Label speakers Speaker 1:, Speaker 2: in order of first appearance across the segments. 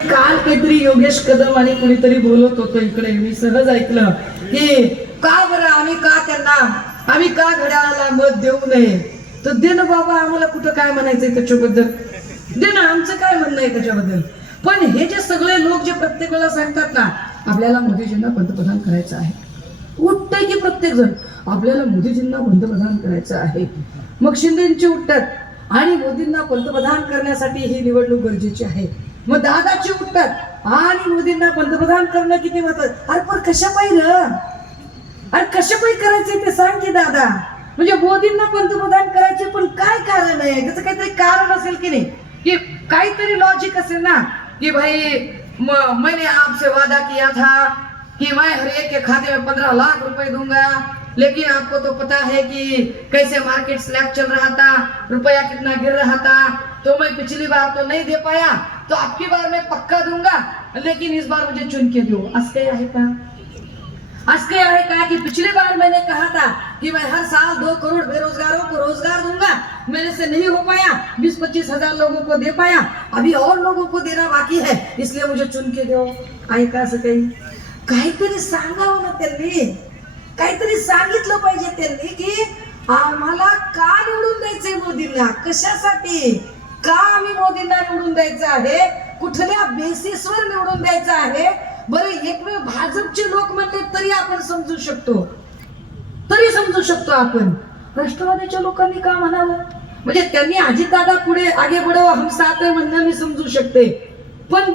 Speaker 1: काल काहीतरी योगेश कदम आणि कुणीतरी बोलत होतो इकडे. मी सहज ऐकलं की का बरं? आम्ही का त्यांना आम्ही का घड्याळाला मत देऊ नये? तर दे ना बाबा आम्हाला कुठं काय म्हणायचंय त्याच्याबद्दल? दे ना आमचं काय म्हणणं आहे त्याच्याबद्दल? पण हे जे सगळे लोक जे प्रत्येक वेळेला सांगतात ना आपल्याला मोदीजींना पंतप्रधान करायचं आहे. उठतंय की प्रत्येक जण आपल्याला मोदीजींना पंतप्रधान करायचं आहे. मग शिंदेची उठतात. आणि मोदींना पंतप्रधान करण्यासाठी ही निवडणूक गरजेची आहे. मग दादाची उठतात. आणि मोदींना पंतप्रधान करणं किती महत्वाचं? अरे पण कशा पाहिजे अरे कशा पाहिजे करायचे ते सांग की दादा. म्हणजे मोदींना पंतप्रधान करायचे पण काय कारण आहे? त्याचं काहीतरी कारण असेल की नाही? की काहीतरी लॉजिक असेल ना? कि भाई म- मैंने आपसे वादा किया था कि मैं हर एक के खाते में पंद्रह लाख रुपए दूंगा। लेकिन आपको तो पता है कि कैसे मार्केट स्लैब चल रहा था? रुपया कितना गिर रहा था? तो मैं पिछली बार तो नहीं दे पाया। तो आपकी बार मैं पक्का दूंगा लेकिन इस बार मुझे चुन के दो। आज क्या का? आज क्या का कि पिछली बार मैंने कहा था कि मैं हर साल दो करोड़ बेरोजगारों को रोजगार दूंगा। मेरे से नहीं हो पाया बीस पच्चीस हजार लोगों को दे पाया। अभी और लोगों को देना बाकी है इसलिए मुझे चुन के दो। आहे का असं काही? काहीतरी सांगावं हो ना त्यांनी काहीतरी सांगितलं पाहिजे त्यांनी की आम्हाला का निवडून द्यायचंय मोदींना? कशासाठी? का आम्ही मोदींना निवडून द्यायचं आहे? कुठल्या बेसिसवर निवडून द्यायचं आहे? बरं एक वेळ भाजपचे लोक म्हणले तरी आपण समजू शकतो. तरी समजू शकतो आपण. राष्ट्रवादीच्या लोकांनी का म्हणावं? म्हणजे त्यांनी अजितदादा पुढे आगे बडव हम साथ आहे म्हणणं मी समजू शकते. पण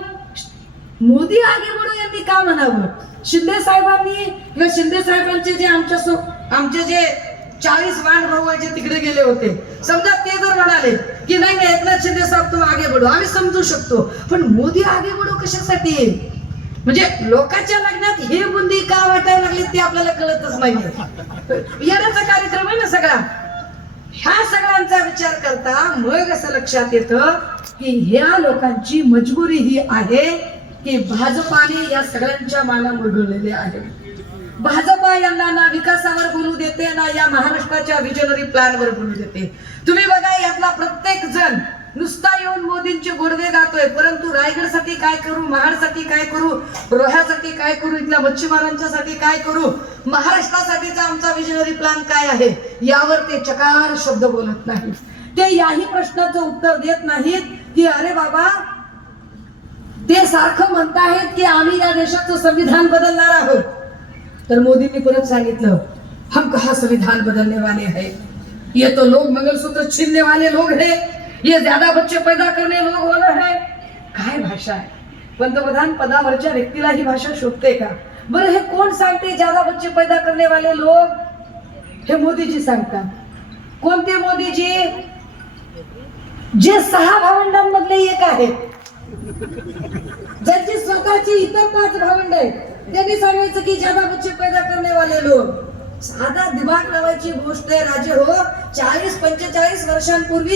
Speaker 1: मोदी आगे बढो यांनी का म्हणावं? शिंदे साहेबांनी किंवा शिंदे साहेबांचे जे आमच्या सो आमचे जे चाळीस वाण भाऊ तिकडे गेले होते. समजा ते जर म्हणाले की नाही नाही एकनाथ शिंदे साहेब तू आगे बढो. आम्ही समजू शकतो. पण मोदी आगे बढो कशासाठी? म्हणजे लोकांच्या लग्नात हे बुंदी का वाटायला लागली ते आपल्याला कळतच नाहीये. येण्याचा कार्यक्रम आहे ना सगळा. ह्या सगळ्यांचा विचार करता मग असं लक्षात येतं की ह्या लोकांची मजबुरी ही आहे की भाजपाने या सगळ्यांच्या माला मुरगळलेल्या आहेत भाजपा यांना ना विकासावर बोलू देते ना या महाराष्ट्राच्या विजनरी प्लॅनवर बोलू देते. तुम्ही बघा यातला प्रत्येक जण नुसता येऊन मोदींचे गोडवे गातोय परंतु रायगडसाठी काय करू महाडसाठी काय करू रोह्यासाठी काय करू इथल्या मच्छीमारांच्यासाठी काय करू महाराष्ट्रासाठीचा आमचा विजनरी प्लॅन काय आहे यावर ते चकार शब्द बोलत नाही ते याही प्रश्नाचं उत्तर देत नाहीत की अरे बाबा ते सारखं म्हणताहेत की आम्ही या देशाचं संविधान बदलणार आहोत. तर मोदींनी परत सांगितलं हम कहा संविधान बदलने वाले है? ये तो लोग मंगलसूत्र छीनने वाले लोग है। ये ज्यादा बच्चे पैदा करने लोग वाले है। काय भाषा आहे पंतप्रधान पदावरच्या व्यक्तीला ही भाषा शोधते का? बरं हे कोण सांगते ज्यादा बच्चे पैदा करने वाले लोग? हे मोदीजी सांगतात. कोणते मोदीजी? जे सहा भावंडांमधले एक आहेत. ज्यांची स्वतःची इतर पाच भावंड आहेत. त्यांनी सांगायचं की ज्यादा बच्चे वाले लोक साधा दिमाग लावायची गोष्ट आहे राजे हो. चाळीस पंचेचाळीस वर्षांपूर्वी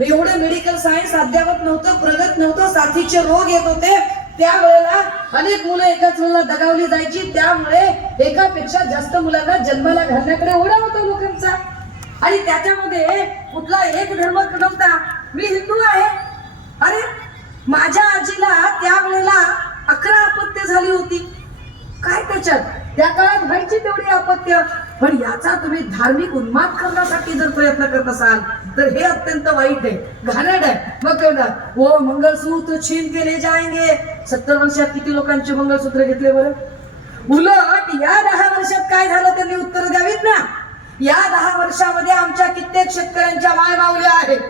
Speaker 1: एवढं मेडिकल सायन्स अद्यावत नव्हतं प्रगत नव्हतं साथीचे रोग येत होते. त्यावेळेला अनेक मुलं एकाच वेळेला दगावली जायची. त्यामुळे एकापेक्षा जास्त मुलांना जन्माला घालण्याकडे ओढा होता लोकांचा. आणि त्याच्यामध्ये कुठला एक धर्म नव्हता. मी हिंदू आहे. अरे माझ्या आजीला त्यावेळेला अकरा अपत्य झाली होती. काय त्याच्यात? त्या काळात व्हायची तेवढी अपत्य पण याचा तुम्ही धार्मिक उन्माद करण्यासाठी जर प्रयत्न करत असाल तर हे अत्यंत वाईट आहे. घाणेड आहे. मग कहणार वो मंगलसूत्र छीन के ले सत्तर वर्षात किती लोकांचे मंगलसूत्र घेतले बरं? उलट या दहा वर्षात काय झालं त्यांनी उत्तर द्यावीत ना? या दहा वर्षामध्ये आमच्या कित्येक शेतकऱ्यांच्या माय मावल्या आहेत.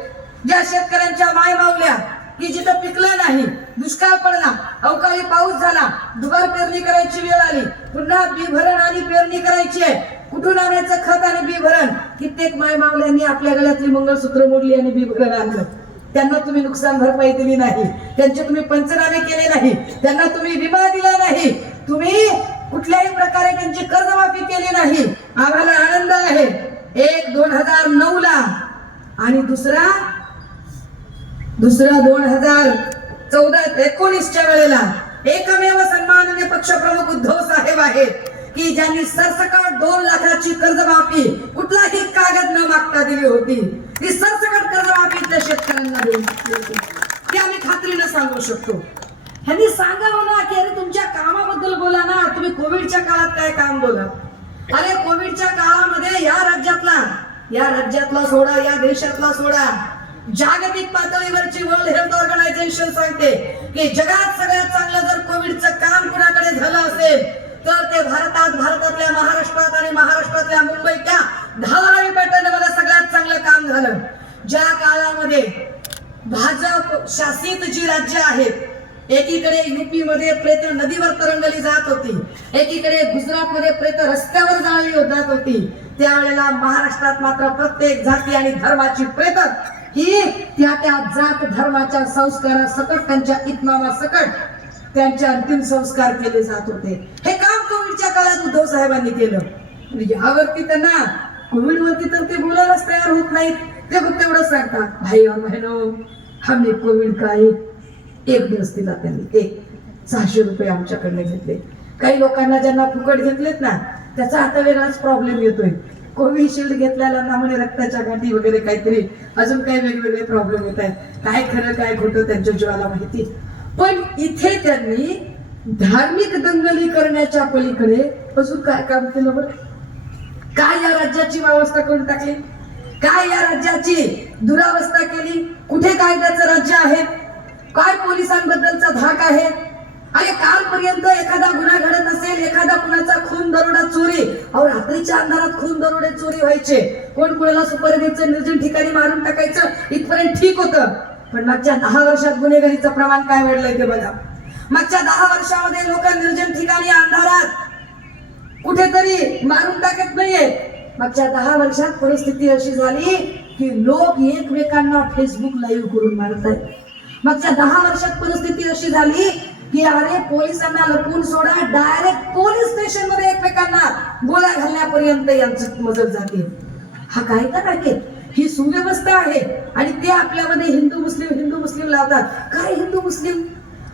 Speaker 1: ज्या शेतकऱ्यांच्या माय मावल्या की जिथं पिकलं नाही दुष्काळ पडला अवकाळी पाऊस झाला दुबार पेरणी करायची वेळ आली पुन्हा बी भरण आणि पेरणी करायची आहे. कुठून आणायचं खत आणि बी भरण कित्येक माय मावल्यांनी आपल्या गळ्यातली मंगळसूत्र मोडली आणि बी भरण आणलं. त्यांना तुम्ही नुकसान भरपाई दिली नाही. त्यांचे तुम्ही पंचनामे केले नाही. त्यांना तुम्ही विमा दिला नाही. तुम्ही कुठल्याही प्रकारे त्यांची कर्जमाफी केली नाही. आम्हाला आनंद आहे. एक दोन हजार नऊ ला आणि दुसरा दुसरा दोन हजार चौदा एकोणीसच्या वेळेला एकमेव सन्माननीय पक्षप्रमुख उद्धव साहेब आहेत की ज्यांनी सरसकट दोन लाखाची कर्जमाफी कुठलाही कागद न मागता दिली होती. ती सरसकट कर्जमाफी त्या शेतकऱ्यांना दिली ते आम्ही खात्रीनं सांगू शकतो. ह्यांनी सांगावं ना की अरे तुमच्या कामाबद्दल बोला ना तुम्ही कोविडच्या काळात काय काम बोला? अरे कोविडच्या काळामध्ये या राज्यातला या राज्यातला सोडा या देशातला सोडा. जागतिक पातळीवरची वर्ल्ड हेल्थ ऑर्गनायझेशन सांगते की जगात सगळ्यात चांगलं जर कोविडचं काम कुणाकडे झालं असेल तर ते भारतात भारतातल्या महाराष्ट्रात आणि महाराष्ट्रातल्या मुंबईच्या धारावी पॅटर्नमध्ये सगळ्यात चांगलं काम झालं. ज्या काळामध्ये भाजप शासित जी राज्य आहेत एकीकडे युपी मध्ये प्रेत नदीवर तरंगली जात होती एकीकडे गुजरात मध्ये प्रेत रस्त्यावर जाळली जात होती त्यावेळेला महाराष्ट्रात मात्र प्रत्येक जाती आणि धर्माची प्रेत ही त्या त्या जात धर्माच्या संस्कारा सकट त्यांच्या इतमामा सकट त्यांचे अंतिम संस्कार केले जात होते. हे काम कोविडच्या काळात उद्धव साहेबांनी केलं. यावरती त्यांना कोविड वरती तर ते बोलायलाच तयार होत नाहीत. ते फक्त एवढं सांगतात भाई और बहनो कोविड काय एक दिवस दिला त्यांनी एक सहाशे रुपये आमच्याकडनं घेतले. काही लोकांना ज्यांना फुकट घेतलेत ना त्याचा आता वेगळाच प्रॉब्लेम येतोय. कोविशिल्ड घेतलेल्यांना म्हणे रक्ताच्या गाठी वगैरे काहीतरी अजून काही वेगवेगळे प्रॉब्लेम येत आहेत. काय खरं काय खोटं त्यांच्या जीवाला माहिती. पण इथे त्यांनी धार्मिक दंगली करण्याच्या पलीकडे अजून काय काम केलं बरं? काय या राज्याची व्यवस्था करून टाकली? काय या राज्याची दुरावस्था केली? कुठे कायद्याचं राज्य आहे? काय पोलिसांबद्दलचा धाक आहे? अरे कालपर्यंत एखादा गुन्हा घडत असेल एखादा कुणाचा खून दरोडा चोरी अहो रात्रीच्या अंधारात खून दरोडे चोरी व्हायचे. कोण कुणाला सुपारीचं निर्जन ठिकाणी मारून टाकायचं इथपर्यंत ठीक होतं. पण मागच्या दहा वर्षात गुन्हेगारीचं प्रमाण काय वाढलंय ते बघा. मागच्या दहा वर्षामध्ये लोक निर्जन ठिकाणी अंधारात. कुठेतरी मारून टाकत नाहीये. मागच्या दहा वर्षात परिस्थिती अशी झाली की लोक एकमेकांना फेसबुक लाईव्ह करून मारत आहेत मागच्या दहा वर्षात परिस्थिती अशी झाली की अरे पोलिसांना लपून सोडा. डायरेक्ट पोलीस स्टेशनमध्ये एकमेकांना गोळ्या घालण्यापर्यंत यांची मदत जाते हा काय कायदा आहे. ही सुव्यवस्था आहे. आणि ते आपल्यामध्ये हिंदू मुस्लिम हिंदू मुस्लिम लावतात. काय हिंदू मुस्लिम?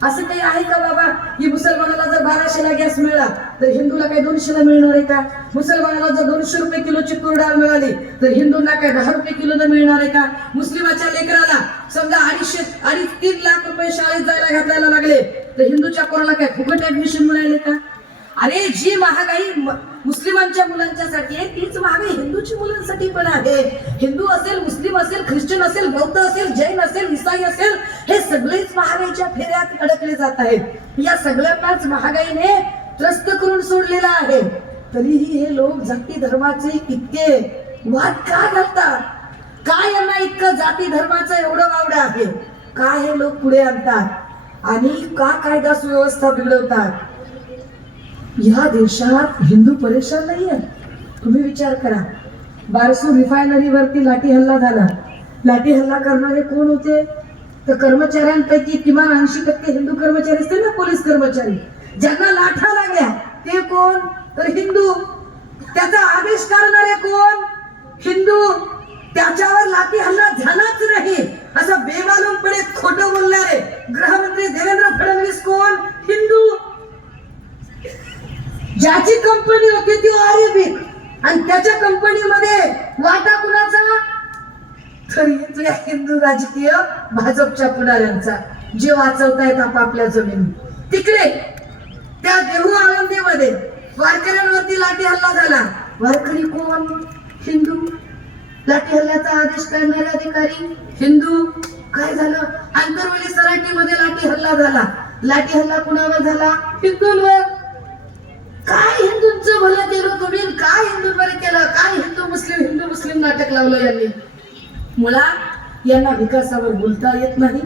Speaker 1: असं काही आहे का बाबा? की मुसलमानाला जर बाराशेला गॅस मिळाला तर हिंदूला काही दोनशेला मिळणार आहे का? मुसलमानाला जर दोनशे रुपये किलोची तूर डाळ मिळाली तर हिंदूंना काय दहा रुपये किलो मिळणार आहे का? मुस्लिमाच्या लेकराला समजा अडीचशे अडीच तीन लाख रुपये शाळेत जायला घालायला लागले. तर हिंदूच्या पोराला काय फुकट ऍडमिशन मिळाले का? अरे जी महागाई मुस्लिमांच्या मुलांच्यासाठी आहे तीच महागाई हिंदूच्या मुलांसाठी पण आहे. हिंदू असेल मुस्लिम असेल ख्रिश्चन असेल बौद्ध असेल जैन असेल इसाई असेल हे सगळेच महागाईच्या फेऱ्यात अडकले जात आहेत. या सगळ्यांनाच महागाईने त्रस्त करून सोडलेला आहे. तरीही हे लोक जाती धर्माचे इतके वाद का घालतात? काय यांना इतकं जाती धर्माचं एवढं वावडं आहे? का हे लोक पुढे आणतात? आणि का कायदा सुव्यवस्था बिघडवतात? या देशात हिंदू परेशान नाहीये. तुम्ही विचार करा. बारसू रिफायनरीवरती लाठी हल्ला झाला. लाठी हल्ला करणारे कोण होते? तर कर्मचाऱ्यांपैकी किमान ऐंशी टक्के हिंदू कर्मचारी असतील ना पोलीस कर्मचारी? ज्यांना लाठा लागल्या ते कोण? तर हिंदू. त्याचा आदेश करणारे कोण? हिंदू. त्याच्यावर लाठी हल्ला झालाच नाही. असं बेमालूमपणे खोटं बोलणारे गृहमंत्री देवेंद्र फडणवीस कोण? हिंदू. ज्याची कंपनी होती ती ऑरिबिक आणि त्याच्या कंपनीमध्ये वाटा कुणाचा? तर इथल्या हिंदू राजकीय भाजपच्या पुढाऱ्यांचा. जे वाचवतायत आपापल्या जमिनी. तिकडे त्या देहू आळंदीमध्ये वारकऱ्यांवरती लाठी हल्ला झाला. वारकरी कोण? हिंदू. लाठी हल्ल्याचा आदेश करणारे अधिकारी हिंदू काय झालं? आंतरवली सराटीमध्ये लाठी हल्ला झाला. लाठी हल्ला कुणावर झाला? हिंदूंवर. काय हिंदूंचं भलं केलं तुम्ही? काय हिंदूंवर केलं? काय हिंदू मुस्लिम हिंदू मुस्लिम नाटक लावलं यांनी? मुळात यांना विकासावर बोलता येत नाही.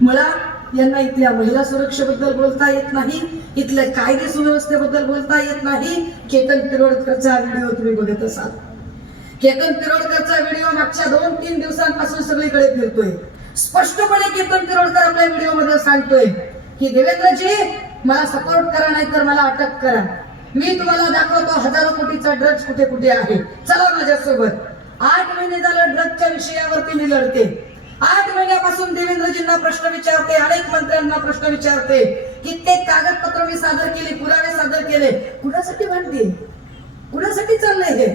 Speaker 1: मुळात यांना इथल्या महिला सुरक्षेबद्दल बोलता येत नाही. इथल्या कायदे सुव्यवस्थेबद्दल बोलता येत नाही. केतन तिरोडकरचा व्हिडिओ तुम्ही बघत असाल. केतन तिरोडकरचा व्हिडिओ मागच्या दोन तीन दिवसांपासून सगळीकडे फिरतोय. स्पष्टपणे केतन तिरोडकर आपल्या व्हिडिओमध्ये सांगतोय की देवेंद्रजी मला सपोर्ट करा नाही तर मला अटक करा. मी तुम्हाला दाखवतो हजारो कोटीचा ड्रग्ज कुठे कुठे आहे. चला माझ्यासोबत. आठ महिने झालं ड्रग्जच्या विषयावरती मी लढते. आठ महिन्यापासून देवेंद्रजींना प्रश्न विचारते अनेक मंत्र्यांना प्रश्न विचारते कित्येक कागदपत्र मी सादर केली पुरावे सादर केले. कुणासाठी म्हणते कुणासाठी चाललंय हे?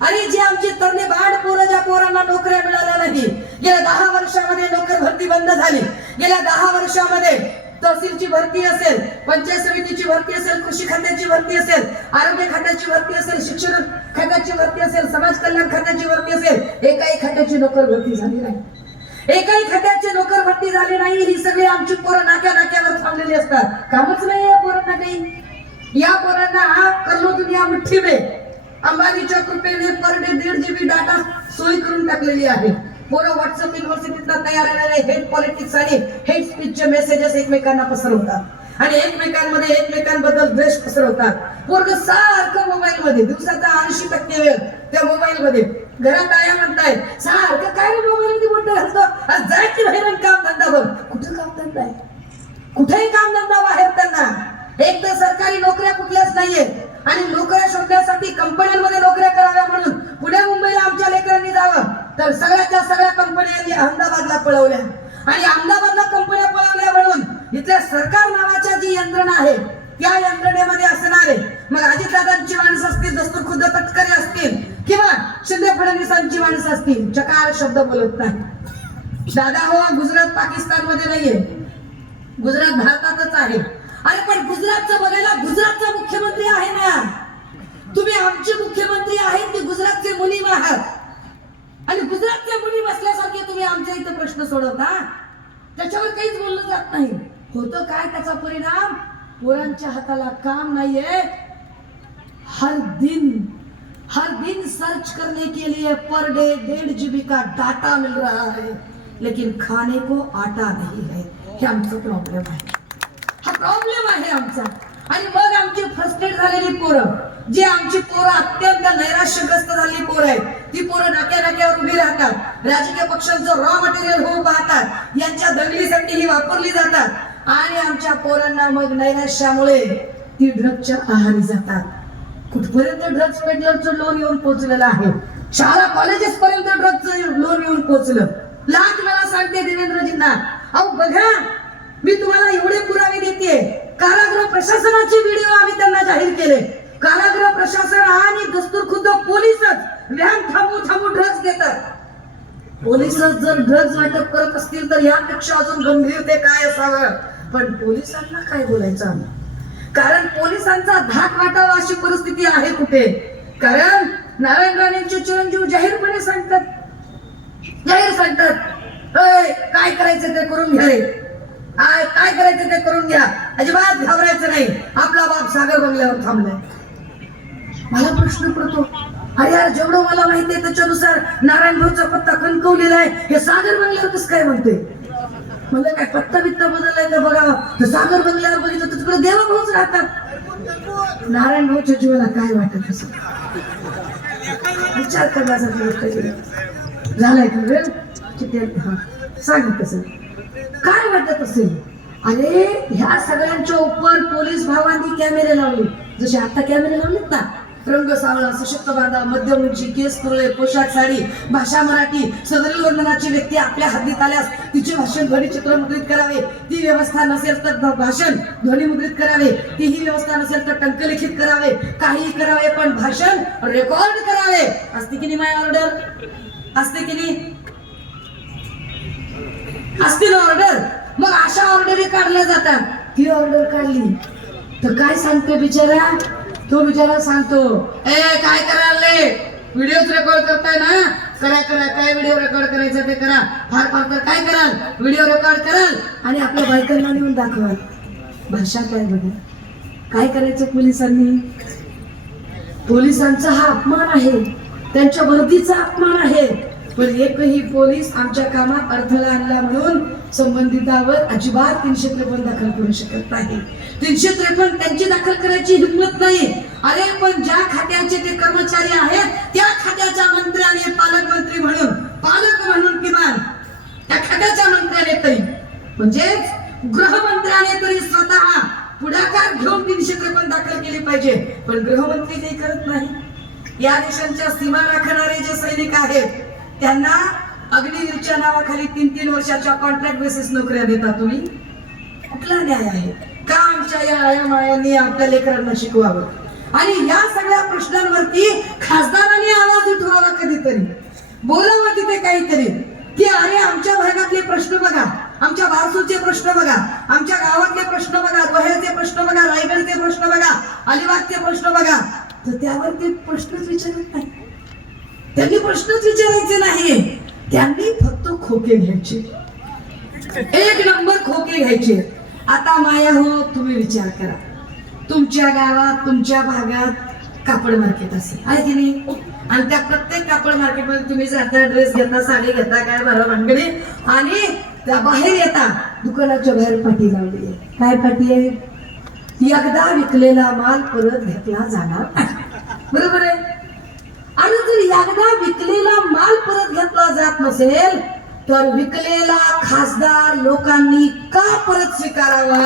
Speaker 1: आणि जे आमचे तरणे बाड पोरं ज्या पोरांना नोकऱ्या मिळाल्या नाही गेल्या दहा वर्षामध्ये नोकर भरती बंद झाली. गेल्या दहा वर्षामध्ये तहसीलची भरती असेल पंचायत समितीची भरती असेल कृषी खात्याची भरती असेल आरोग्य खात्याची भरती असेल शिक्षण खात्याची भरती असेल समाज कल्याण खात्याची भरती असेल एकाही खात्याची नोकर भरती झाली नाही. एकाही खात्याची नोकर भरती झाली नाही ही सगळी आमची पोरं नाक्या नाक्यावर थांबलेली असतात. कामच नाही या पोरांना काही. या पोरांना हा करलो दुनिया मुठ्ठी में अंबानीच्या कृपेने पर डे दीड जीबी डाटा सोयी करून टाकलेली आहे. पोरं व्हॉट्सअप युनिव्हर्सिटीतला तयार आलेले हेड पॉलिटिक्स आणि हेड स्पीचचे मेसेजेस एकमेकांना पसरवतात. आणि एकमेकांमध्ये एकमेकांबद्दल द्वेष पसरवतात. पोरग सारखं मोबाईल मध्ये दिवसाचा ऐंशी टक्के वेळ त्या मोबाईल मध्ये. घरात आया म्हणताय सारखं काय रे मोबाईल मध्ये बोलतो बाहेर काम धंदा बघ कुठं काम धंदा आहे? कुठेही काम धंदा बाहेर त्यांना. एक तर सरकारी नोकऱ्या कुठल्या शब्द बोलत नाही. दादा हो गुजरात पाकिस्तानमध्ये नाहीये गुजरात भारतातच आहे अरे पण गुजरातचं बघायला गुजरातचा मुख्यमंत्री आहे ना तुम्ही आमचे मुख्यमंत्री आहेत की गुजरातचे मुनीम आहात आणि गुजरातचे मुनी बसल्यासारखे तुम्ही आमच्या इथे प्रश्न सोडवता त्याच्यावर काहीच बोललं जात नाही होतं काय त्याचा परिणाम पोरांच्या हाताला काम नाहीये हर दिन हर दिन सर्च करने के लिए पर डे डेढ़ जीबी का डाटा मिल रहा है लेकिन खाने को आटा नहीं है। हे आमचं प्रॉब्लेम आहे हा प्रॉब्लेम आहे आमचा आणि मग आमची फ्रस्ट्रेट झालेली पोरं जी आमची पोरं अत्यंत नैराश्यग्रस्त झालेली पोरं आहेत ती पोरं नाक्या नाक्यावर उभी राहतात राजकीय पक्षांचं रॉ मटेरियल होऊ पाहतात यांच्या दंगलीसाठी ही वापरली जातात आणि आमच्या पोरांना मग नैराश्यामुळे ती ड्रगच्या आहारी जातात. कुठपर्यंत ड्रग्स पेडलरचं लोन येऊन पोहोचलेलं आहे? शाळा कॉलेजेस पर्यंत ड्रग्ज लोन येऊन पोहोचलं. लाख वेळा सांगते देवेंद्रजींना अहो बघा मी तुम्हाला एवढे पुरावे देते कारागृह प्रशासनाचे व्हिडिओ आम्ही त्यांना जाहीर केले. कारागृह प्रशासन आणि दस्तूर खुद्द पोलीसच व्हॅन थांबू थांबू ड्रग्ज देतात. पोलिसच जर ड्रग्ज वाटप करत असतील तर यापेक्षा अजून गंभीर ते काय असावं? पण पोलिसांना काय बोलायचं आम्ही कारण पोलिसांचा धाक वाटावा अशी परिस्थिती आहे कुठे? कारण नारायण राणेंचे चिरंजीव जाहीरपणे सांगतात. जाहीर सांगतात. "अय, काय करायचं ते करून घ्या रे. आय, काय करायचं ते करून घ्या. अजिबात घाबरायचं नाही. आपला बाप सागर बंगल्यावर थांबलाय. मला प्रश्न पडतो. अरे यार जेवढं मला माहिती आहे त्याच्यानुसार नारायण भाऊचा पत्ता कणकवलेला आहे. हे सागर बंगल्यावर कसं काय म्हणते म्हणलं काय पत्ता बित्ता बदललाय का बघा? तर सागर बंगल्यावर बघितलं तर तिकडे देवा भाऊच राहतात. नारायण भाऊच्या जीवाला काय वाटत असं विचार करण्यासारखी गोष्ट झालाय की वेळ? किती आहे? हा. सांग कसं काय वाटत असेल? अरे ह्या सगळ्यांच्या उपर पोलीस भावांनी कॅमेरे लावले. जसे आता कॅमेरे लावलेत ना रंग सावळा सशक्त बांधा मध्यम उंची केस कुरळे पोशाख साडी भाषा मराठी सदरील वर्णनाची व्यक्ती आपल्या हद्दीत आल्यास तिचे भाषण ध्वनिचित्र मुद्रित करावे. ती व्यवस्था नसेल तर भ- भाषण ध्वनिमुद्रित करावे. तीही व्यवस्था नसेल तर टंकलिखित करावे. काहीही करावे पण भाषण रेकॉर्ड करावे. असते की नाही माय ऑर्डर असते की नाही? असतील ऑर्डर मग अशा ऑर्डरी काढल्या जातात. ती ऑर्डर काढली. तर काय सांगते बिचारा? तो बिचारा सांगतो ए काय करायला व्हिडिओ रेकॉर्ड करताय ना? करा करा काय व्हिडिओ रेकॉर्ड करायचं ते करा. फार फार तर काय कराल? व्हिडिओ रेकॉर्ड कराल आणि आपल्या बायकांना नेऊन दाखवाल. भाषा काय बघा? काय करायचं पोलिसांनी? पोलिसांचा हा अपमान आहे. त्यांच्या वर्दीचा अपमान आहे. पण एकही पोलीस आमच्या कामात अडथळा आणला म्हणून संबंधितावर अजिबात तीनशे त्रेपन्न दाखल करू शकत नाही. तीनशे त्रेपन्न त्यांची दाखल करायची हिंमत नाही. अरे पण ज्या खात्याचे ते कर्मचारी आहेत त्या खात्याच्या मंत्र्याने पालकमंत्री म्हणून पालक म्हणून किमान त्या खात्याच्या मंत्र्याने तरी. म्हणजेच गृहमंत्र्याने तरी स्वतः पुढाकार घेऊन तीनशे त्रेपन्न दाखल केली पाहिजे. पण गृहमंत्री ते करत नाही. या देशांच्या सीमा राखणारे जे सैनिक आहेत त्यांना अग्निवीरच्या नावाखाली तीन तीन वर्षाच्या कॉन्ट्रॅक्ट बेसिस नोकऱ्या देता तुम्ही. कुठला न्याय आहे? का आमच्या या आयामायांनी आपल्या लेकरांना शिकवावं? आणि या सगळ्या प्रश्नांवरती खासदारांनी आवाज उठवावा कधीतरी. बोलावं तिथे काहीतरी. की अरे आमच्या भागातले प्रश्न बघा. आमच्या बारसूचे प्रश्न बघा. आमच्या गावातले प्रश्न बघा. दोह्याचे प्रश्न बघा. रायगडचे प्रश्न बघा. अलिबागचे प्रश्न बघा. तर त्यावर ते प्रश्नच विचारत नाही. त्यांनी प्रश्नच विचारायचे नाही त्यांनी फक्त खोके घ्यायचे. एक नंबर खोके घ्यायचे. आता माया हो तुम्ही विचार करा. तुमच्या गावात तुमच्या भागात कापड मार्केट असेल. आहे की नाही? आणि त्या प्रत्येक कापड मार्केटमध्ये तुम्ही जाता ड्रेस घेता साडी घेता काय बरं भानगडी आणि त्या बाहेर येता. दुकानाच्या बाहेर पाठी लावली आहे. काय पाठी आहे? एकदा विकलेला माल परत घेतला जाणार नाही. बरोबर आहे? आणि जर एकदा विकलेला माल परत घेतला जात नसेल तर विकलेला खासदार लोकांनी का परत स्वीकारावा.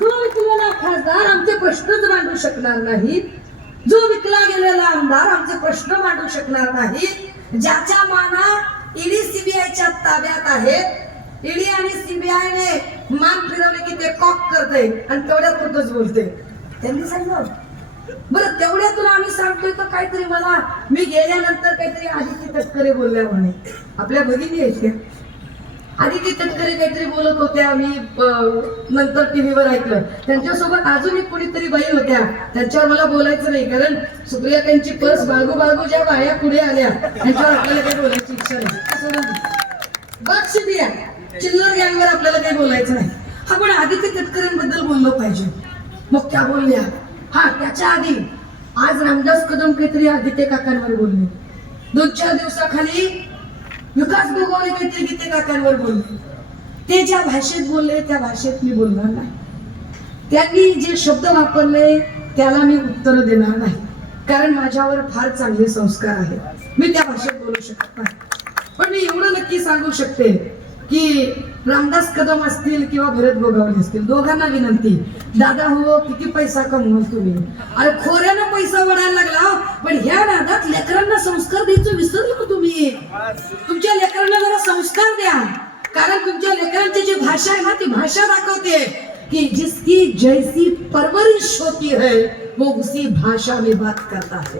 Speaker 1: जो विकलेला खासदार आमचे प्रश्नच मांडू शकणार नाही जो विकला गेलेला आमदार आमचे प्रश्न मांडू शकणार नाही ज्याच्या माना ईडी सीबीआयच्या ताब्यात आहेत ईडी आणि सीबीआय ने मान फिरवले की ते कॉक करते आणि तेवढ्या पुरतच बोलते त्यांनी सांगितलं. तेवढ्या तुला आम्ही सांगतोय तर काहीतरी मला मी गेल्यानंतर काहीतरी आदिती तटकरे बोलल्या म्हणे. आपल्या भगिनी आहेत आदिती तटकरे काहीतरी बोलत होत्या मी नंतर टीव्हीवर ऐकलं. त्यांच्यासोबत अजून एक कुणीतरी बाई होत्या. त्यांच्यावर मला बोलायचं नाही कारण सुप्रिया त्यांची पर्स बाळगू बाळगू ज्या बाया पुढे आल्या त्यांच्यावर आपल्याला काही बोलायची इच्छा नाही. असं नाही. द्या चिल्लर गँगवर आपल्याला काही बोलायचं नाही. हा पण आदित्य तटकरेंबद्दल बोललो पाहिजे. मग त्या बोलल्या हा त्याच्या आधी आज रामदास कदम काहीतरी आदित्य काकांवर बोलले. दोन चार दिवसाखाली विकास गोगावले काहीतरी गीते काकांवर बोलले. ते ज्या भाषेत बोलले त्या भाषेत मी बोलणार नाही. त्यांनी जे शब्द वापरले त्याला मी उत्तर देणार नाही. कारण माझ्यावर फार चांगले संस्कार आहेत. मी त्या भाषेत बोलू शकत नाही. पण मी एवढं नक्की सांगू शकते की रामदास कदम असतील किंवा भरत गोगावले असतील दोघांना विनंती. दादा हो, हो किती पैसा कमवाल तुम्ही? अरे खोऱ्यानं पैसा वडायला लागला हो. पण ह्या नादात लेकरांना संस्कार द्यायचं विसरलं तुम्ही? तुमच्या लेकरांना जरा संस्कार द्या. कारण तुमच्या लेकरांची जी भाषा आहे ना ती भाषा दाखवते कि जिसकी जैसी परवरिश होती है वो उसी भाषा में बात करता है.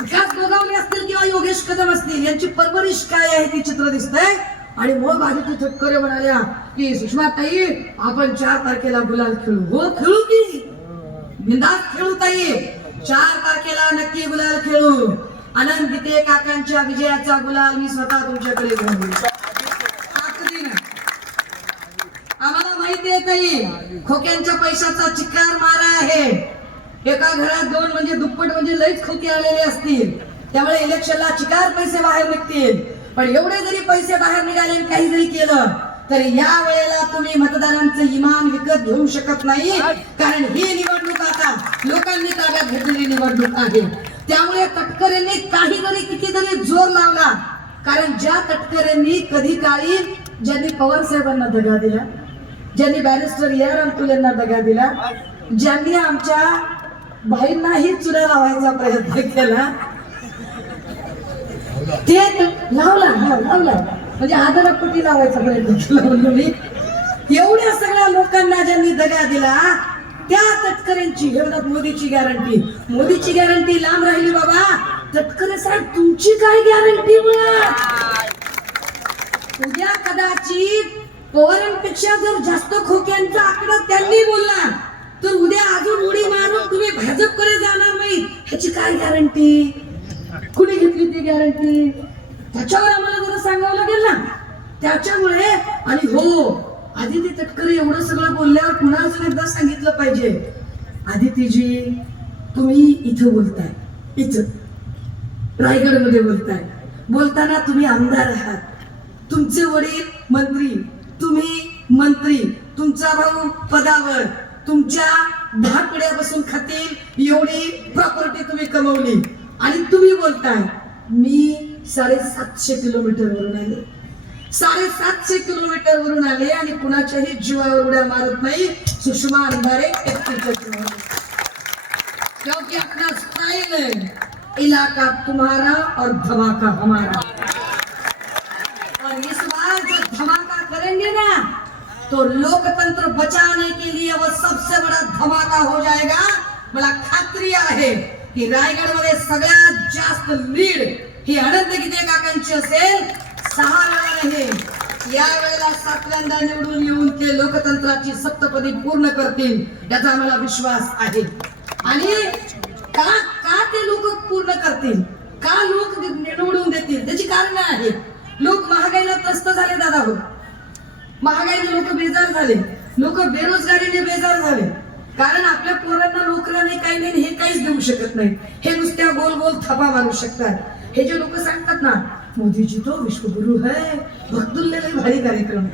Speaker 1: विकास गोगावले असतील किंवा योगेश कदम असतील यांची परवरिश काय आहे ती चित्र दिसतंय? आणि मग आदित्य थटकरे म्हणाल्या की सुषमा ताई आपण चार तारखेला गुलाल खेळू. हो खेळू की? बिंदास खेळू ताई. चार तारखेला नक्की गुलाल खेळू. आनंद गीते काकांच्या विजयाचा गुलाल मी स्वतः तुमच्याकडे घेऊन आम्हाला माहिती आहे ताई खोक्यांच्या पैशाचा चिकार मारा आहे. एका घरात दोन म्हणजे दुप्पट म्हणजे लईच खोके आलेले असतील. त्यामुळे इलेक्शनला चिकार पैसे बाहेर निघतील. पण एवढे जरी पैसे बाहेर निघाले आणि काही जरी केलं तरी या वेळेला तुम्ही मतदारांचं इमान विकत घेऊ शकत नाही. कारण ही निवडणूक आता लोकांनी ताब्यात घेतलेली निवडणूक आहे. त्यामुळे तटकरेंनी काही जरी किती जरी जोर लावला कारण ज्या तटकरेंनी कधी काळी ज्यांनी पवार साहेबांना दगा दिला ज्यांनी बॅरिस्टर या यांना दगा दिला ज्यांनी आमच्या भाईंनाही चुरा लावायचा प्रयत्न केला ते लावला हा, लावला. म्हणजे आदरापोटी लावायचा प्रयत्न केला म्हणून मी. एवढ्या सगळ्या लोकांना ज्यांनी दगा दिला त्या तटकऱ्यांची हे म्हणतात मोदीची गॅरंटी मोदीची गॅरंटी लांब राहिली बाबा. तटकरे साहेब तुमची काय गॅरंटी मिळत? उद्या कदाचित पवारांपेक्षा जर जास्त खोक्यांचा आकडा त्यांनी बोलला तर उद्या अजून उडी मारून तुम्ही भाजपकडे जाणार नाही ह्याची काय गॅरंटी कुणी घेतली ती गॅरंटी त्याच्यावर आम्हाला जरा सांगावं लागेल ना. त्याच्यामुळे आणि हो आदिती तटकरे एवढं सगळं बोलल्यावर पुन्हा अजून एकदा सांगितलं पाहिजे? आदितीजी तुम्ही इथं बोलताय. इथं. रायगडमध्ये बोलताय. बोलताना तुम्ही आमदार आहात. तुमचे वडील मंत्री. तुम्ही मंत्री. तुमचा भाऊ पदावर. तुमच्या दहा बसून खातील एवढी प्रॉपर्टी तुम्ही कमवली. आणि तुम्ही बोलताय मी साडेसातशे किलोमीटर वरून आले. साडेसातशे किलोमीटर वरून आले आणि कुणाच्याही जीवावर उड्या मारत नाही. सुषमा अंधारे क्योंकि अपना स्टाइल है इलाका तुम्हारा और धमाका हमारा. और इस बार जो धमाका करेंगे ना तो लोकतंत्र बचाने के लिए वो सबसे बड़ा धमाका हो जाएगा बड़ा खात्री आहे की रायगडमध्ये सगळ्यात जास्त लीड ही अनंत गीते काकांची असेल. सहा वेळा नव्हे या वेळेला सातव्यांदा निवडून येऊन ते लोकतंत्राची सप्तपदी पूर्ण करतील याचा मला विश्वास आहे. आणि का का ते लोक पूर्ण करतील? का लोक निवडून देतील? त्याची कारण आहेत. लोक महागाईला त्रस्त झाले दादा हो. महागाईने लोक बेजार झाले. लोक बेरोजगारीने बेजार झाले. कारण आपल्या पोरांना नोकऱ्या नाही काही नाही हे काहीच देऊ शकत नाही. हे नुसत्या गोल गोल थपा मारू शकतात. हे जे लोक सांगतात ना मोदीजी तो विश्वगुरु है भक्तुल्ले भारी कार्यक्रम.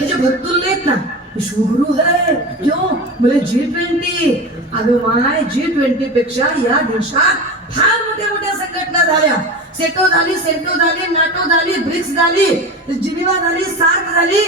Speaker 1: हे जे भक्तुल्ले आहेत ना विश्वगुरु है. क्यों? बोले जी ट्वेंटी अगं माय जी ट्वेंटी पेक्षा या देशात फार मोठ्या मोठ्या संघटना झाल्या. सेटो झाली सेंटो झाली नाटो झाली ब्रिक्स झाली जिनिवा झाली सार्क झाली.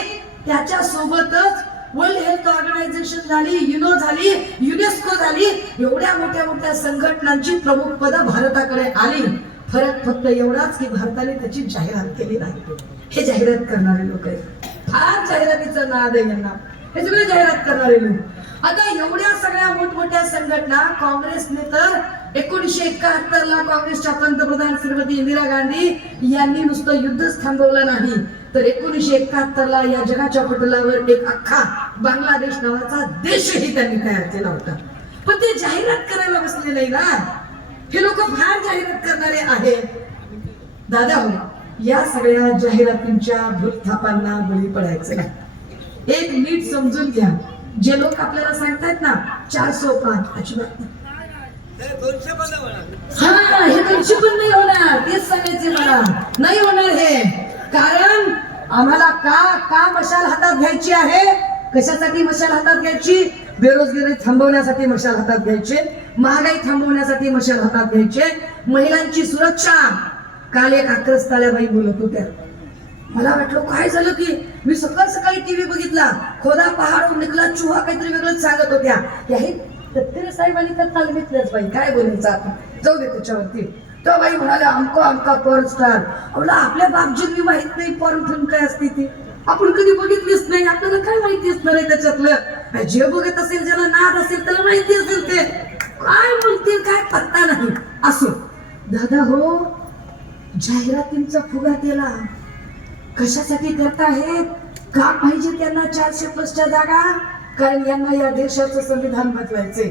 Speaker 1: त्याच्या सोबतच वर्ल्ड हेल्थ ऑर्गनायझेशन झाली युनो झाली युनेस्को झाली एवढ्या मोठ्या मोठ्या संघटनांची प्रमुख पद भारताकडे आली. फरक फक्त एवढाच की भारताने त्याची जाहिरात केली नाही. हे जाहिरात करणारे लोक आहेत. फार जाहिरातीचा नाद आहे यांना. हे सगळे जाहिरात करणारे लोक. आता एवढ्या सगळ्या मोठमोठ्या संघटना काँग्रेसने तर एकोणीसशे एकाहत्तर ला काँग्रेसच्या पंतप्रधान श्रीमती इंदिरा गांधी यांनी नुसतं युद्धच थांबवलं नाही. तर एकोणीसशे एकाहत्तर ला या जगाच्या पटलावर एक अख्खा बांगलादेश नावाचा देशही त्यांनी तयार केला होता. पण ते जाहिरात करायला बसले नाही ना. हे लोक फार जाहिरात करणारे आहेत. दादा हो या सगळ्या जाहिरातींच्या भूलथापांना बळी पडायचं नाही. एक नीट समजून घ्या. जे लोक आपल्याला सांगतायत ना चारशे पाच अजिबात हा हे दोनशे पण नाही होणार. तेच सांगायचे मला. नाही होणार हे. कारण आम्हाला का का मशाल हातात घ्यायची आहे? कशासाठी मशाल हातात घ्यायची? बेरोजगारी थांबवण्यासाठी मशाल हातात घ्यायचे. महागाई थांबवण्यासाठी मशाल हातात घ्यायचे. महिलांची सुरक्षा. काल एक आक्रस्ताल्याबाई बोलत होत्या. मला वाटलं काय झालं की मी सकाळ सकाळी टीव्ही बघितला. खोदा पहाड निघला चुहा काहीतरी वेगळंच सांगत होत्या. याही तत्तेरे साहेबांनी तर तालमीतल्याच बाई. काय बोलायचं आपण जाऊ दे त्याच्यावरती. तो बाई म्हणाल्या अमका अमका पर स्टार अवला आपल्या बापजींनी माहीत नाही पर फिल्म काय असते ती. आपण कधी बघितलीच नाही. आपल्याला काय माहिती असणार आहे त्याच्यातलं? जे बघत असेल ज्याला नाद असेल त्याला माहिती असेल ते. काय म्हणतील काय पत्ता नाही. असो. दादा हो जाहिरातींचा फुगा केला. कशासाठी करत आहेत? का पाहिजे त्यांना चारशे प्लसच्या जागा? कारण यांना या देशाचं संविधान बदलायचंय.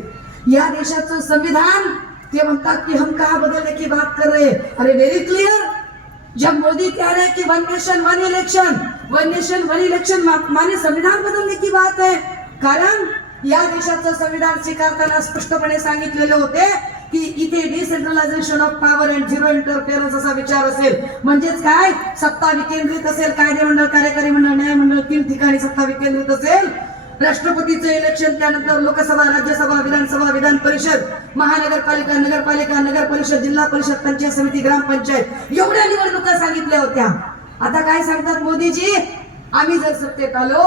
Speaker 1: या देशाचं संविधान ते म्हणतात की हम कहा बदलने की बात कर रहे अरे वेरी क्लियर जब मोदी कह रहे हैं कि one nation one election one nation one election Mane संविधान बदलने की बात है। कारण या देशाचं संविधान स्वीकारताना स्पष्टपणे सांगितलेले होते की इथे decentralisation of power and zero interference असा विचार असेल. म्हणजेच काय? सत्ता विकेंद्रित असेल. कायदेमंडळ कार्यकारी मंडळ न्यायमंडळ तीन ठिकाणी सत्ता विकेंद्रित असेल. राष्ट्रपतीचं इलेक्शन त्यानंतर लोकसभा राज्यसभा विधानसभा विधान परिषद महानगरपालिका नगरपालिका नगर परिषद जिल्हा परिषद पंचायत समिती ग्रामपंचायत एवढ्या निवडणुका सांगितल्या होत्या. आता काय सांगतात मोदीजी? आम्ही जर सत्तेत आलो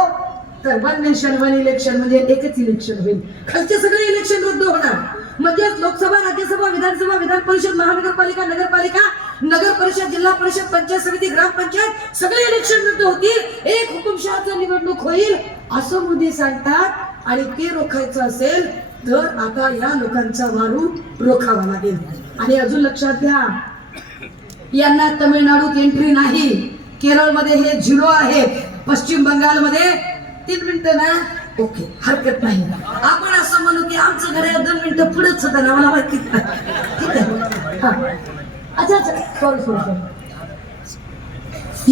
Speaker 1: तर वन नेशन वन इलेक्शन म्हणजे एकच इलेक्शन होईल. खालचे सगळे इलेक्शन रद्द होणार. म्हणजे लोकसभा राज्यसभा विधानसभा विधान परिषद महानगरपालिका नगरपालिका नगर परिषद जिल्हा परिषद पंचायत समिती ग्रामपंचायत सगळे इलेक्शन रद्द होतील. एक हुकुमशहाचा निवडणूक होईल असं मोदी सांगतात. आणि ते रोखायचं असेल तर आता या लोकांचा वारू रोखावा लागेल. आणि अजून लक्षात घ्या यांना तमिळनाडूत एंट्री नाही. केरळमध्ये हे झिरो आहे. पश्चिम बंगालमध्ये तीन मिनिटं ना? ओके हरकत नाही. आपण असं म्हणू की आमचं घर आहे दोन मिनिटं पुढेच होतं. ना मला माहिती ठीक आहे. हा. अच्छा अच्छा. सॉरी सॉरी सॉरी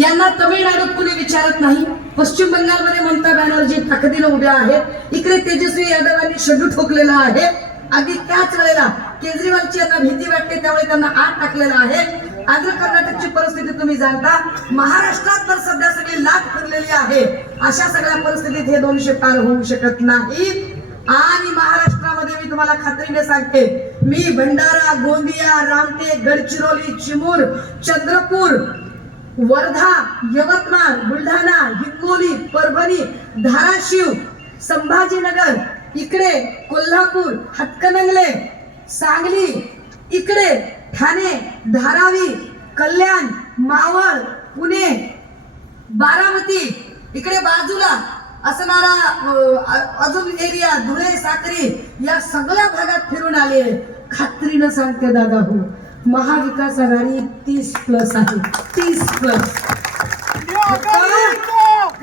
Speaker 1: यांना तमिळनाडूत कुणी विचारत नाही? पश्चिम बंगालमध्ये ममता बॅनर्जी ताकदीनं उभ्या आहेत. इकडे तेजस्वी यादवांनी शड्डू ठोकलेला आहे. अगदी त्याच वेळेला केजरीवालची यांना भीती वाटते त्यामुळे त्यांना आत टाकलेला आहे. आंध्र कर्नाटकची परिस्थिती तुम्ही जाणता. महाराष्ट्रात तर सध्या सगळी लाट फिरलेली आहे. अशा सगळ्या परिस्थितीत हे दोनशे पार होऊ शकत नाही आणि महाराष्ट्रामध्ये मी तुम्हाला खात्रीने सांगते. मी भंडारा गोंदिया रामटेक गडचिरोली चिमूर चंद्रपूर वर्धा यवतमाळ बुलढाणा हिंगोली परभणी धाराशिव संभाजीनगर इकडे कोल्हापूर हातकणंगले सांगली इकडे ठाणे धारावी कल्याण मावळ पुणे बारामती इकडे बाजूला असणारा अजून एरिया धुळे साक्री या सगळ्या भागात फिरून आले खात्रीनं सांगते दादा हो महाविकास आघाडी तीस प्लस आहे. तीस प्लस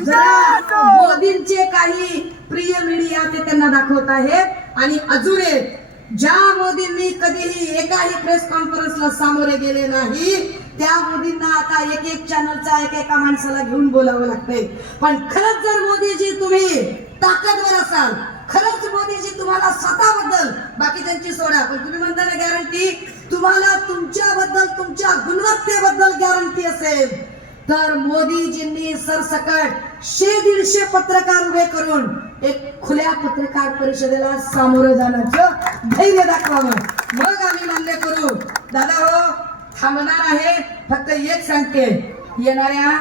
Speaker 1: जरा मोदींचे काही प्रिय मीडिया ते त्यांना दाखवत आहेत. आणि अजून एक ज्या मोदींनी कधीही एकाही प्रेस कॉन्फरन्सला सामोरे गेले नाही त्या मोदींना आता एक एक चॅनलचा एक एका माणसाला घेऊन बोलावं लागतंय. पण खरंच जर मोदीजी तुम्ही ताकदवर असाल खरंच मोदीजी तुम्हाला स्वतःबद्दल बाकीच्यांची सोडा पण तुम्ही म्हणता ना गॅरंटी तुम्हाला तुमच्याबद्दल तुमच्या गुणवत्तेबद्दल गॅरंटी असेल तर मोदीजींनी सरसकट शे दीडशे पत्रकार उभे करून एक खुल्या पत्रकार परिषदेला सामोरं जाण्याचं धैर्य दाखवावं. मग आम्ही मान्य करू. दादा हो थांबणार आहे. फक्त एक सांगते येणाऱ्या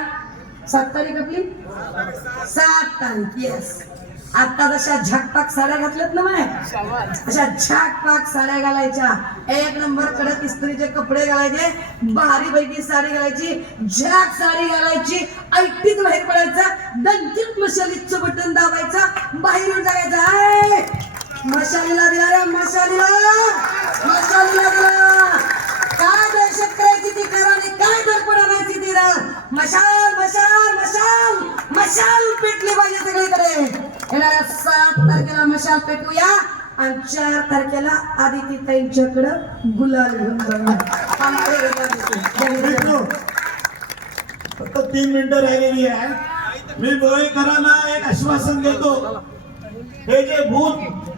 Speaker 1: सात तारीख आपली? सात तारीख येस आता जशा झाकपाक साड्या घातल्यात ना माय अशा झाकपाक साड्या घालायच्या. एक नंबर कडक इस्त्रीचे कपडे घालायचे. भारी पैकी साडी घालायची. झाक साडी घालायची. ऐटीत बाहेर पडायचं. दंकित मशालीचं बटन दाबायचं. बाहेरून जायचं. आय! मशालीला दिला मशालीला! मशालीला दिला काय दहशत करायची ती करा आणि काय दडपण आणायची ती रा? मशाल मशाल मशाल मशाल पेटली पाहिजे सगळीकडे. येणाऱ्या सात तारखेला मशाल पेटूया आणि चार तारखेला आदिती ताईंच्याकडं गुलाल घेऊन जाऊया. देतो.
Speaker 2: फक्त तीन मिनिटं राहिलेली आहे. मी गोळेकरांना एक आश्वासन देतो. हे जे भूत